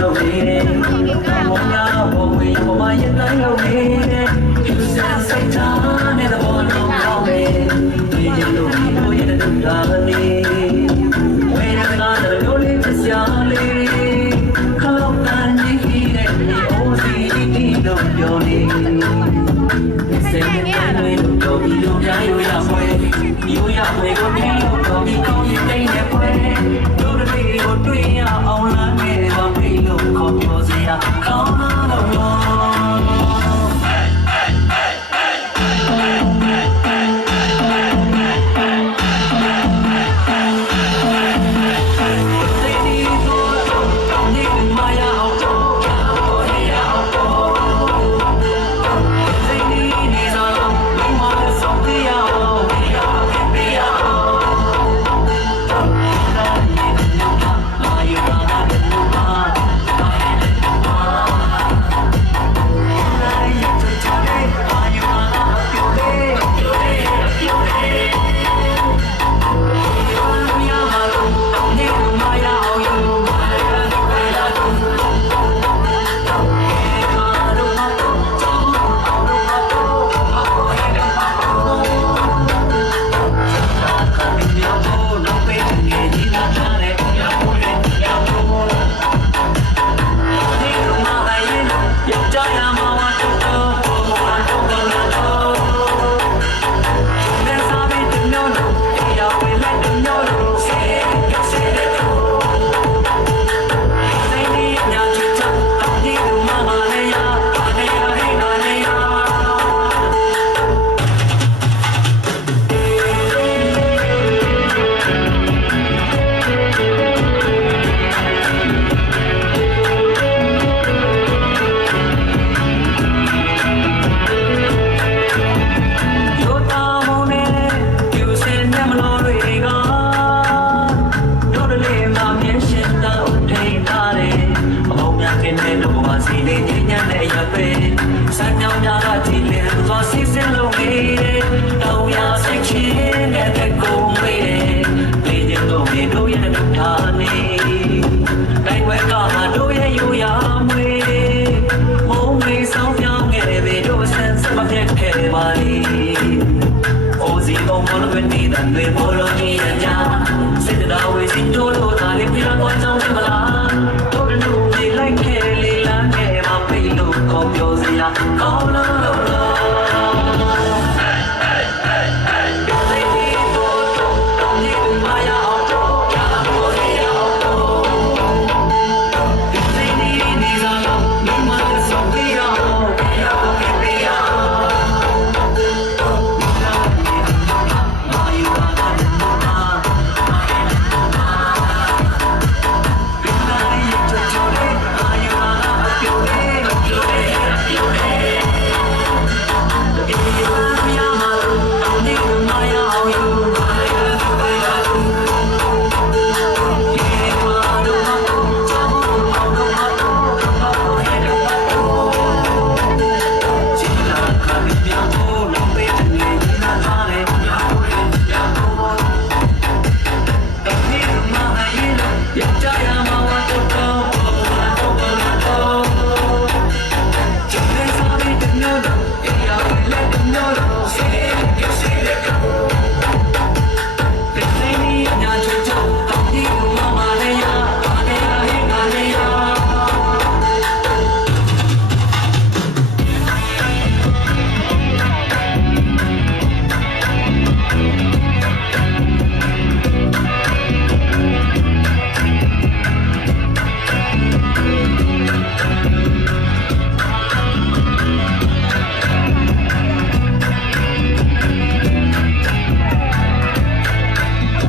လို့နေတယ်မောင်များဘဝေဘဝရဲ့တိုင်းလို့နေတယ်သူစံစိတ်ထားနေတဲ့ဘောလုံးကောင်းတယ်ဒီလိုလိုရဲ့တူလာနေဝေရကနာတို့လေးပစရာလေးခလောက်တန်ကြီးတဲ့ဒီအိုစီတီတို့ပြောနေစင်နေတယ်လို့ပြောပြီးလို့ကြားရရမွေဒီရမွေကိုထင်းလို့ပြောပြီး